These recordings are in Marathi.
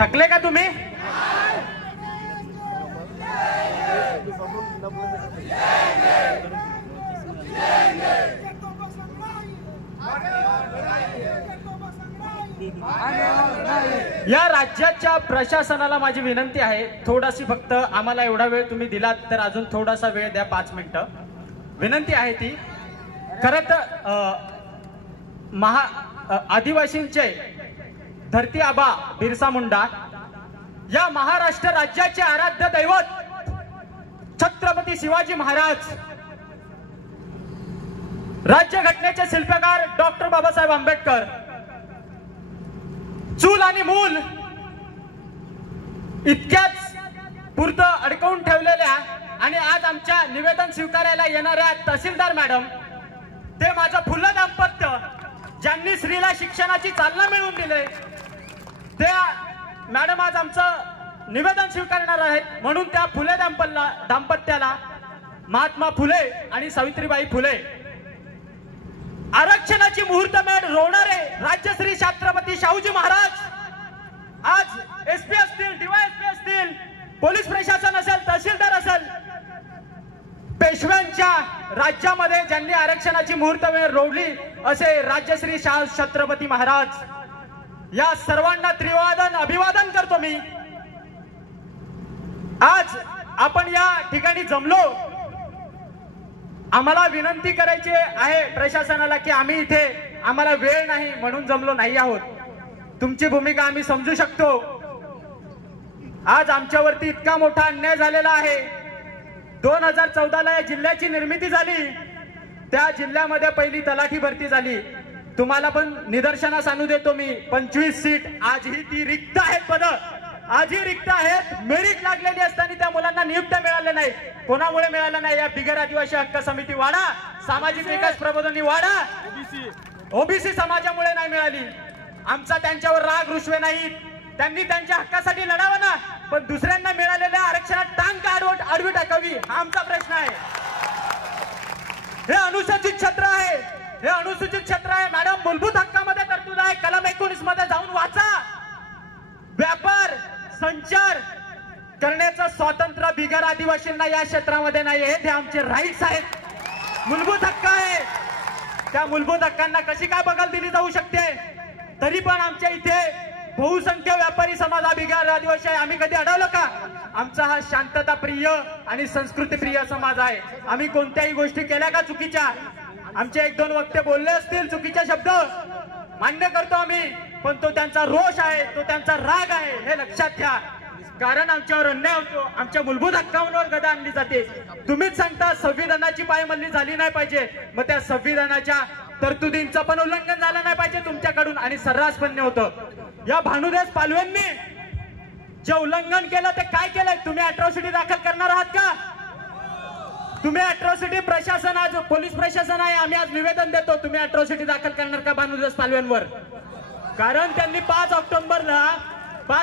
थकले का तुम्ही? या राज्याच्या प्रशासनाला माझी विनंती आहे, थोडाशी फक्त आम्हाला एवढा वेळ तुम्ही दिलात तर अजून थोडासा वेळ द्या, 5 मिनिटं विनंती आहे ती. खरं तर आदिवासींचे धरती आबा बिरसा मुंडा या महाराष्ट्र राज्याचे आराध्य दैवत छत्रपती शिवाजी महाराज, राज्यघटनेचे शिल्पकार डॉक्टर बाबासाहेब आंबेडकर, चूल आणि मूल इतक्याच पुरतं अडकवून ठेवलेल्या आणि आज आमच्या निवेदन स्वीकारायला येणाऱ्या तहसीलदार मॅडम, ते माझं फुलं दाम्पत्य ज्यांनी स्त्रीला शिक्षणाची चालना मिळवून दिले, त्या मॅडम आज आमचं निवेदन स्वीकारणार आहेत. म्हणून त्या फुले दाम्पत्याला महात्मा फुले आणि सावित्रीबाई फुले आरक्षणाची मुहूर्तमेढ रोवणारे राज्यश्री छत्रपती शाहूजी महाराज आज एसपी असतील, डीवायएसपी असतील, पोलीस प्रशासन असेल, तहसीलदार असेल, पेशव्यांच्या राज्यामध्ये ज्यांनी आरक्षणाची मुहूर्तमेढ रोवली असे राज्यश्री छत्रपती महाराज, या सर्वांना त्रिवादन अभिवादन करतो मी. आज आपण या ठिकाणी जमलो, आम्हाला विनंती करायची आहे प्रशासनाला की आम्ही इथे आम्हाला वेळ नाही म्हणून जमलो नाही आहोत. तुमची भूमिका आम्ही समजू शकतो. आज आमच्यावरती इतका मोठा अन्याय झालेला आहे. 2014 ला या जिल्ह्याची निर्मिती झाली, त्या जिल्ह्यामध्ये पहिली तलाठी भरती झाली. तुम्हाला पण निदर्शनास आणू देतो मी, 25 सीट आजही ती रिक्त आहेत, पद आजही रिक्त आहेत. मेरिट लागलेली असताना त्या मुलांना नियुक्त्या मिळाल्या नाही. कोणामुळे मिळाल्या नाही? या बिगर आदिवासी हक्क समिती वाडा, सामाजिक विकास प्रबोधिनी वाडा, ओबीसी समाजामुळे नाही मिळाली. आमचा त्यांच्यावर राग रुसवे नाही, त्यांनी त्यांच्या हक्कासाठी लढावं ना, पण दुसऱ्यांना मिळालेल्या आरक्षणात टांग का आडवी टाकावी हा आमचा प्रश्न आहे. हे अनुसूचित क्षेत्र आहे, हे अनुसूचित क्षेत्र आहे मॅडम. मूलभूत हक्कामध्ये तरतूद आहे. कलम 19 मध्ये जाऊन वाचा. व्यापार संचार करण्याचं स्वातंत्र्य बिगर आदिवासींना या क्षेत्रामध्ये नाही. हे आमचे राईट्स आहेत, मूलभूत हक्क आहे. त्या मूलभूत हक्कांना कशी काय बगल दिली जाऊ शकते? तरी पण आमच्या इथे बहुसंख्य व्यापारी समाज हा बिगर आदिवासी आहे. आम्ही कधी अडवलं का? आमचा हा शांतता प्रिय आणि संस्कृती प्रिय समाज आहे. आम्ही कोणत्याही गोष्टी केल्या का चुकीच्या? आमचे 1-2 वक्ते बोलले असतील चुकीचे शब्द, मान्य करतो आम्ही, पण तो त्यांचा रोष आहे, तो त्यांचा राग आहे, हे लक्षात घ्या. कारण आमच्यावर अन्याय होतो, आमच्या मूलभूत हक्कांवर गदा आणली जाते. तुम्हीच सांगता संविधानाची पायमल्ली झाली नाही पाहिजे, मग त्या संविधानाच्या तरतुदींचं पण उल्लंघन झालं नाही पाहिजे तुमच्याकडून, आणि सर्रासपणे होतं. या भानुदास पालवेंनी जे उल्लंघन केलं ते काय केलंय? तुम्ही अॅट्रॉसिटी दाखल करणार आहात का? तुम्ही अॅट्रॉसिटी प्रशासन, आज पोलीस प्रशासन आहे, आम्ही आज निवेदन देतो, तुम्ही अॅट्रॉसिटी दाखल करणार का भानुदास पालवेंवर? कारण त्यांनी 5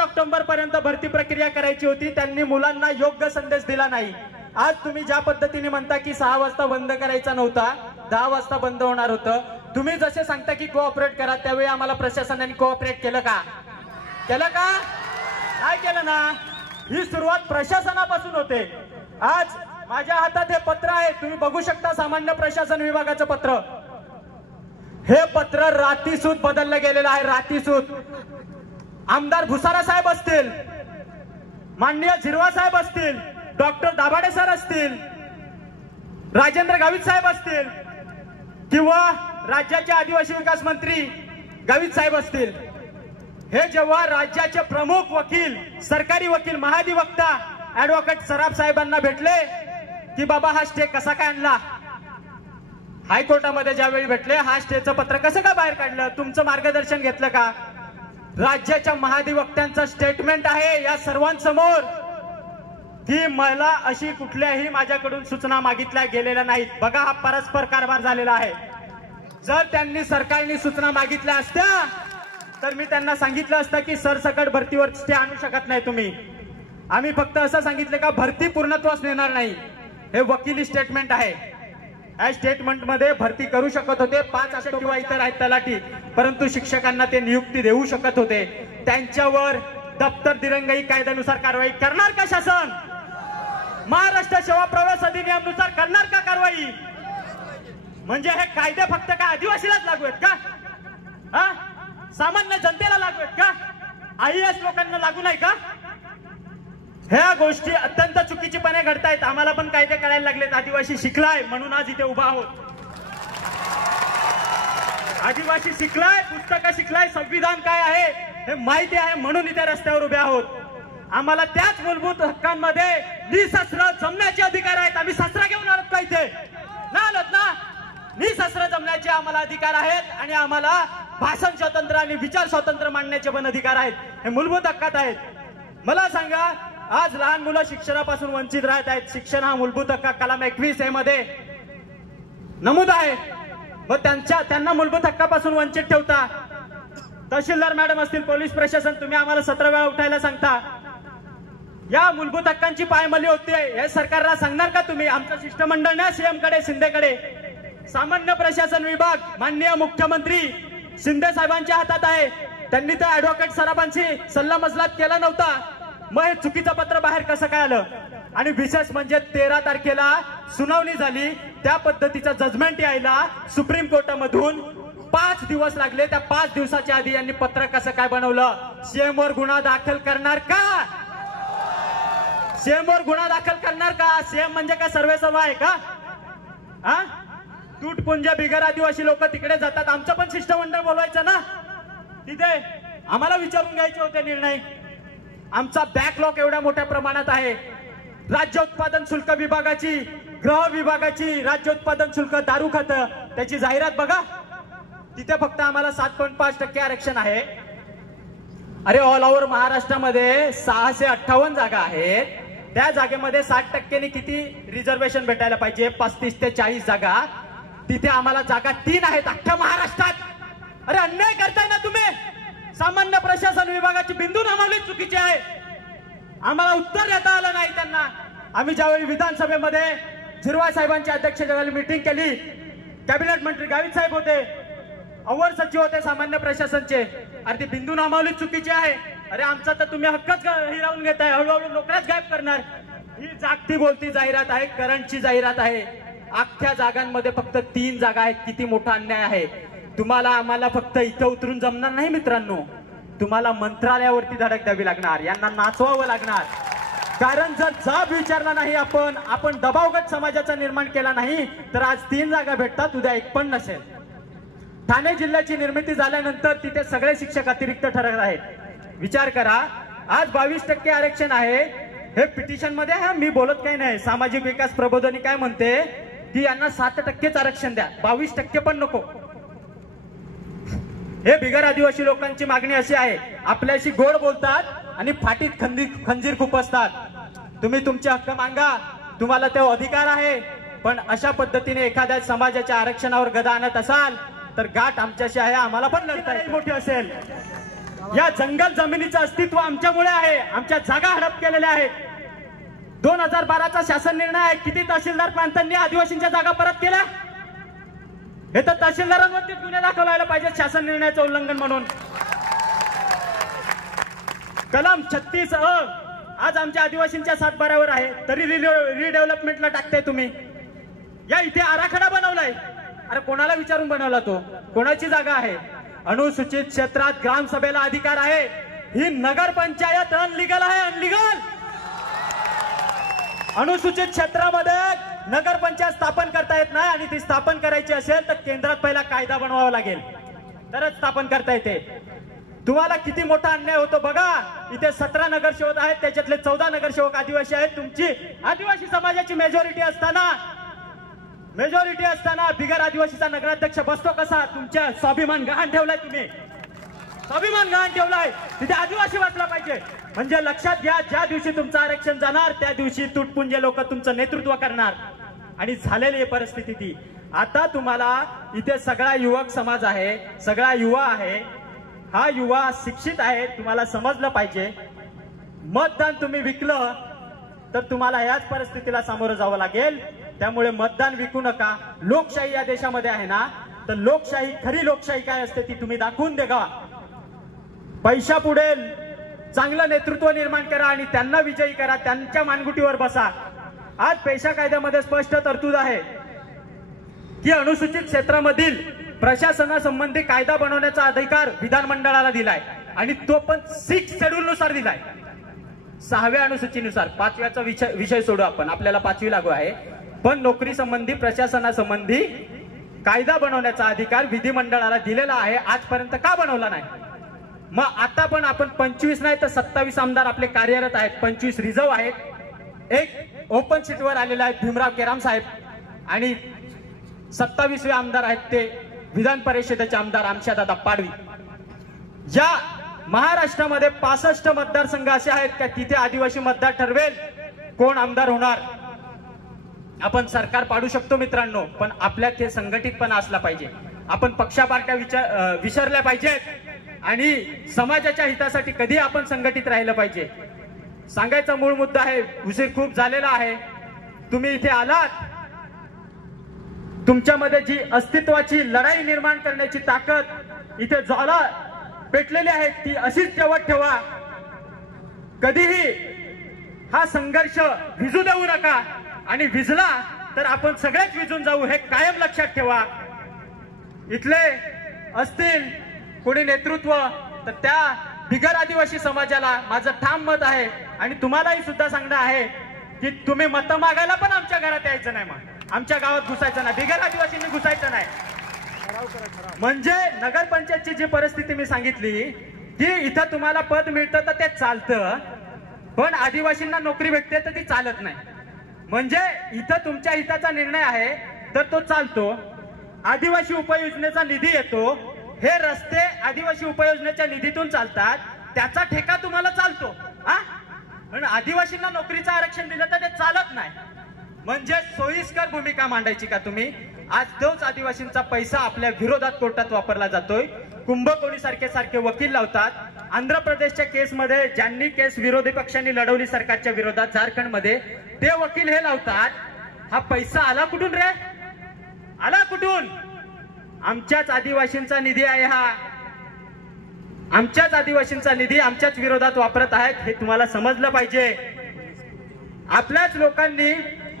ऑक्टोबर पर्यंत भरती प्रक्रिया करायची होती, त्यांनी मुलांना योग्य संदेश दिला नाही. आज तुम्ही ज्या पद्धतीने म्हणता की 6 वाजता बंद करायचा नव्हता, 10 वाजता बंद होणार होतं, तुम्ही जसे सांगता की कोऑपरेट करा, त्यावेळी आम्हाला प्रशासनाने कोऑपरेट केलं का? केलं का? नाही केलं ना. ही सुरुवात प्रशासनापासून होते. आज माझ्या हातात हे पत्र आहे, तुम्ही बघू शकता, सामान्य प्रशासन विभागाचं पत्र. हे पत्र रातीसूत बदललं गेलेलं आहे, रातीसूत. आमदार भुसारा साहेब असतील, माननीय झिरवा साहेब असतील, डॉक्टर दाभाडे सर असतील, राजेंद्र गावित साहेब असतील, किंवा राज्याचे आदिवासी विकास मंत्री गावित साहेब असतील, हे जेव्हा राज्याचे प्रमुख वकील, सरकारी वकील, महाधिवक्ता ऍडव्होकेट सराफ साहेबांना भेटले की बाबा हा स्टे कसा काय आणला, हायकोर्टामध्ये ज्यावेळी भेटले, हा स्टेचं पत्र कसं काय बाहेर काढलं, तुमचं मार्गदर्शन घेतलं का? राज्याच्या महाधिवक्त्यांचं स्टेटमेंट आहे या सर्वांसमोर की मला अशी कुठल्याही माझ्याकडून सूचना मागितल्या गेलेल्या नाहीत. बघा, हा परस्पर कारभार झालेला आहे. जर त्यांनी सरकारने सूचना मागितल्या असत्या तर मी त्यांना सांगितलं असतं की सरसकट भरतीवर स्टे आणू शकत नाही तुम्ही. आम्ही फक्त असं सांगितलं का भरती पूर्णत्वास नेणार नाही. हे वकिली स्टेटमेंट आहे. या स्टेटमेंट मध्ये भरती करू शकत होते 5 असे किंवा इतर आहेत तलाठी, परंतु शिक्षकांना ते नियुक्ती देऊ शकत होते. त्यांच्यावर दप्तर दिरंगाई कायद्यानुसार कारवाई करणार का शासन? महाराष्ट्र सेवा प्रवेश अधिनियमानुसार करणार का कारवाई? म्हणजे हे कायदे फक्त काय आदिवासीलाच लागू आहेत का? हा, सामान्य जनतेला लागू आहेत का? IAS लोकांना लागू नाही का? ह्या गोष्टी अत्यंत चुकीचीपणे घडतायत. आम्हाला पण कायदे कळायला लागलेत. आदिवासी शिकलाय म्हणून आज इथे उभा आहोत. आदिवासी शिकलाय, पुस्तकं शिकलाय, संविधान काय आहे हे माहिती आहे म्हणून इथे रस्त्यावर उभे आहोत. आम्हाला त्याच मूलभूत हक्कांमध्ये निशस्त्र जमण्याचे अधिकार आहेत. आम्ही शस्त्र घेऊन आलोत का इथे? ना आलोत ना. निशस्त्र जमण्याचे आम्हाला अधिकार आहेत आणि आम्हाला भाषण स्वातंत्र्य आणि विचार स्वातंत्र्य मांडण्याचे पण अधिकार आहेत. हे मूलभूत हक्कात आहेत. मला सांगा, आज लहान मुलं शिक्षणापासून वंचित राहत आहेत. शिक्षण हा मूलभूत हक्क कलम 21A मध्ये नमूद आहे. मग त्यांना मूलभूत हक्कापासून वंचित ठेवता. तहसीलदार मॅडम असतील, पोलीस प्रशासन, तुम्ही आम्हाला 17 वेळा उठायला सांगता. या मूलभूत हक्कांची पायमल्ली होते हे सरकारला सांगणार का तुम्ही? आमचं शिष्टमंडळ ना सीएम कडे, शिंदेकडे. सामान्य प्रशासन विभाग माननीय मुख्यमंत्री शिंदे साहेबांच्या हातात आहे. त्यांनी त्या ऍडव्होकेट सराफांशी सल्ला मसलत केला नव्हता. मग हे चुकीचं पत्र बाहेर कसं काय आलं? आणि विशेष म्हणजे 13 तारखेला सुनावणी झाली, त्या पद्धतीचं जजमेंट यायला सुप्रीम कोर्टामधून 5 दिवस लागले. त्या 5 दिवसाच्या आधी यांनी पत्र कसं काय बनवलं? सीएम वर गुन्हा दाखल करणार का? सीएम वर गुन्हा दाखल करणार का? सीएम म्हणजे काय सर्वेसर्वा आहे का? हा, तुटपुंज बिगर आदिवासी लोक तिकडे जातात. आमचं पण शिष्टमंडळ बोलवायचं ना तिथे. आम्हाला विचारून घ्यायचे होते निर्णय. आमचा बॅकलॉग एवढ्या मोठ्या प्रमाणात आहे. राज्य उत्पादन शुल्क विभागाची, गृह विभागाची राज्य उत्पादन शुल्क दारू खातं, त्याची जाहिरात बघा. तिथे फक्त आम्हाला 7.5% आरक्षण आहे. अरे ऑल ओव्हर महाराष्ट्रामध्ये 658 जागा आहेत. त्या जागेमध्ये 60% किती रिझर्वेशन भेटायला पाहिजे? 35 ते 40 जागा. तिथे आम्हाला जागा 3 आहेत अख्ख्या महाराष्ट्रात. अरे अन्याय करताय ना तुम्ही. सामान्य प्रशासन विभागाची बिंदू नामावली चुकीची आहे. आम्हाला उत्तर देता आलं नाही त्यांना. आम्ही ज्यावेळी विधानसभेमध्ये झिरवाळ साहेबांच्या अध्यक्षतेखाली मीटिंग केली, कॅबिनेट मंत्री गावित साहेब होते, अवर सचिव होते सामान्य प्रशासनचे. अरे ती बिंदू नामावली चुकीची आहे. अरे आमचा तर तुम्ही हक्कच हिरावून घेताय, हळूहळू नोकऱ्याच गायब करणार. ही जागती बोलती जाहिरात आहे, करंटची जाहिरात आहे. अख्ख्या जागांमध्ये फक्त 3 जागा आहेत. किती मोठा अन्याय आहे. तुम्हाला आम्हाला फक्त इथं उतरून जमणार नाही मित्रांनो. तुम्हाला मंत्रालयावरती धडक द्यावी लागणार, यांना नाचवावं लागणार. कारण जर जाब विचारला नाही आपण दबावगट समाजाचा निर्माण केला नाही तर आज 3 जागा भेटतात, उद्या 1 पण नसेल. ठाणे जिल्ह्याची निर्मिती झाल्यानंतर तिथे सगळे शिक्षक अतिरिक्त ठरत आहेत. विचार करा, आज 22% आरक्षण आहे. हे पिटिशन मध्ये आहे, मी बोलत काही नाही. सामाजिक विकास प्रबोधिनी काय म्हणते की यांना 7%च आरक्षण द्या, 22% पण नको. हे बिगर आदिवासी लोकांची मागणी अशी आहे. आपल्याशी गोड बोलतात आणि फाटीत खंजीर खुपसतात. तुम्ही तुमचे हक्क मागा, तुम्हाला तो अधिकार आहे. पण अशा पद्धतीने एखाद्या समाजाच्या आरक्षणावर गदा आणत असाल तर गाठ आमच्याशी आहे. आम्हाला पण लढाई मोठी असेल. या जंगल जमिनीचं अस्तित्व आमच्यामुळे आहे. आमच्या जागा हडप केलेल्या आहेत. 2012चा शासन निर्णय आहे. किती तहसीलदार प्रांतांनी आदिवासींच्या जागा परत केल्या? हे तर तहसीलदारांवरती गुन्हे दाखल पाहिजे शासन निर्णयाचं उल्लंघन म्हणून. कलम 36A आज आमच्या आदिवासींच्या सातबाऱ्यावर आहे, तरी रिडेव्हलपमेंटला टाकताय तुम्ही. या इथे आराखडा बनवलाय. अरे कोणाला विचारून बनवला तो? कोणाची जागा आहे? अनुसूचित क्षेत्रात ग्रामसभेला अधिकार आहे. ही नगरपंचायत अनलिगल आहे, अनलिगल. अनुसूचित क्षेत्रामध्ये नगरपंचायत स्थापन करता येत नाही आणि ती स्थापन करायची असेल तर केंद्रात पहिला कायदा बनवावा लागेल, तरच स्थापन करता येते. तुम्हाला किती मोठा अन्याय होतो बघा. इथे 17 नगरसेवक आहेत, त्याच्यातले 14 नगरसेवक आदिवासी आहेत. तुमची आदिवासी समाजाची मेजॉरिटी असताना बिगर आदिवासीचा नगराध्यक्ष बसतो कसा? तुमच्या स्वाभिमान गहाण ठेवलाय तुम्ही. स्वाभिमान गहाण ठेवलाय, तिथे आदिवासी वाचला पाहिजे. म्हणजे लक्षात घ्या, ज्या दिवशी तुमचं आरक्षण जाणार त्या दिवशी तुटपुंजे लोक तुमचं नेतृत्व करणार. आणि झालेली परिस्थिती ती. आता तुम्हाला इथे सगळा युवक समाज आहे, सगळा युवा आहे. हा युवा शिक्षित आहे, तुम्हाला समजलं पाहिजे. मतदान तुम्ही विकलं तर तुम्हाला याच परिस्थितीला सामोरं जावं लागेल. त्यामुळे मतदान विकू नका. लोकशाही या देशामध्ये आहे ना, तर लोकशाही, खरी लोकशाही काय असते ती तुम्ही दाखवून दे. पैसा पुढे चांगलं नेतृत्व निर्माण करा आणि त्यांना विजयी करा, त्यांच्या मानगुटीवर बसा. आज पेशा कायद्यामध्ये स्पष्ट तरतूद आहे की अनुसूचित क्षेत्रामधील प्रशासनासंबंधी कायदा बनवण्याचा अधिकार विधानमंडळाला दिलाय आणि तो पण 6 शेड्यूल नुसार दिलाय. 6व्या अनुसूचीनुसार. 5व्याचा विषय सोडू आपण, आपल्याला 5वी लागू आहे. पण नोकरी संबंधी प्रशासनासंबंधी कायदा बनवण्याचा अधिकार विधिमंडळाला दिलेला आहे. आजपर्यंत का बनवला नाही? मग आता पण आपण 25 नाही तर 27 आमदार आपले कार्यरत आहेत. 25 रिझर्व आहेत. एक ओपन सीटवर आलेले आहेत भीमराव केराम साहेब आणि 27वे आमदार आहेत ते विधान परिषदेचे आमदार आमशादादा पाडवी. या महाराष्ट्रामध्ये 65 मतदारसंघ असे आहेत का तिथे आदिवासी मतदार ठरवेल कोण आमदार होणार. आपण सरकार पाडू शकतो मित्रांनो, पण आपल्यात ते संघटितपणा असला पाहिजे. आपण पक्षापार्ट्या विसरल्या पाहिजेत आणि समाजाच्या हितासाठी कधी आपण संघटित राहिलं पाहिजे. सांगायचा मूळ मुद्दा आहे, उशीर खूप झालेला आहे. तुम्ही इथे आलात, तुमच्यामध्ये जी अस्तित्वाची लढाई निर्माण करण्याची ताकद इथे ज्वाला पेटलेली आहे ती अशीच ठेवत ठेवा. कधीही हा संघर्ष विझू देऊ नका आणि विझला तर आपण सगळेच विझून जाऊ हे कायम लक्षात ठेवा. इथले असतील कोणी नेतृत्व तर त्या बिगर आदिवासी समाजाला माझं ठाम मत आहे आणि तुम्हालाही सुद्धा सांगणं आहे की तुम्ही मतं मागायला पण आमच्या घरात यायचं नाही, मग आमच्या गावात घुसायचं नाही, बिगर आदिवासींनी घुसायचं नाही. म्हणजे नगरपंचायतची जी परिस्थिती मी सांगितली की इथं तुम्हाला पद मिळतं तर ते चालतं, पण आदिवासींना नोकरी भेटते तर ती चालत नाही. म्हणजे इथं तुमच्या हिताचा निर्णय आहे तर तो चालतो. आदिवासी उपयोजनेचा निधी येतो, हे रस्ते आदिवासी उपयोजनेच्या निधीतून चालतात, त्याचा ठेका तुम्हाला चालतो. पण आदिवासींना नोकरीचं आरक्षण दिलं तर ते चालत नाही. म्हणजे सोयीस्कर भूमिका मांडायची का तुम्ही? आज तोच आदिवासींचा पैसा आपल्या विरोधात कोर्टात वापरला जातोय. कुंभकोणी सारखे वकील लावतात. आंध्र प्रदेशच्या केसमध्ये ज्यांनी केस विरोधी पक्षांनी लढवली सरकारच्या विरोधात झारखंडमध्ये, ते वकील हे लावतात. हा पैसा आला कुठून रे? आला कुठून? आमच्याच आदिवासींचा निधी आहे हा. आमच्याच आदिवासींचा निधी आमच्याच विरोधात वापरत आहेत हे तुम्हाला समजलं पाहिजे. आपल्याच लोकांनी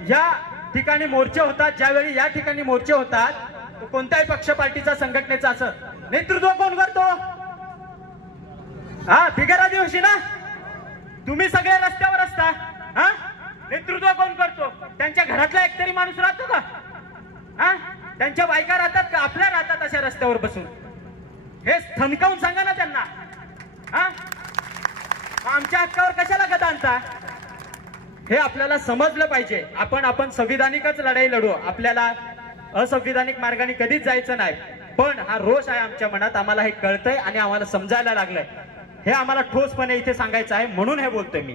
या ठिकाणी मोर्चे होतात, ज्यावेळी या ठिकाणी मोर्चे होतात कोणत्याही पक्ष पार्टीचा संघटनेचा असं नेतृत्व कोण करतो? बिगर आदिवासी ना. तुम्ही सगळे रस्त्यावर असता, नेतृत्व कोण करतो? त्यांच्या घरातला एकतरी माणूस राहतो का? त्यांच्या बायका राहतात का? आपल्या राहतात अशा रस्त्यावर बसून? हे थमकावून सांगा ना त्यांना. आमच्या हक्कावर कशाला गदा आणता? हे आपल्याला समजलं पाहिजे. आपण संविधानिकच लढाई लढू, आपल्याला असंविधानिक मार्गाने कधीच जायचं नाही. पण हा रोष आहे आमच्या मनात, आम्हाला हे कळतंय आणि आम्हाला समजायला लागलंय. हे आम्हाला ठोसपणे इथे सांगायचं आहे, म्हणून हे बोलतोय मी.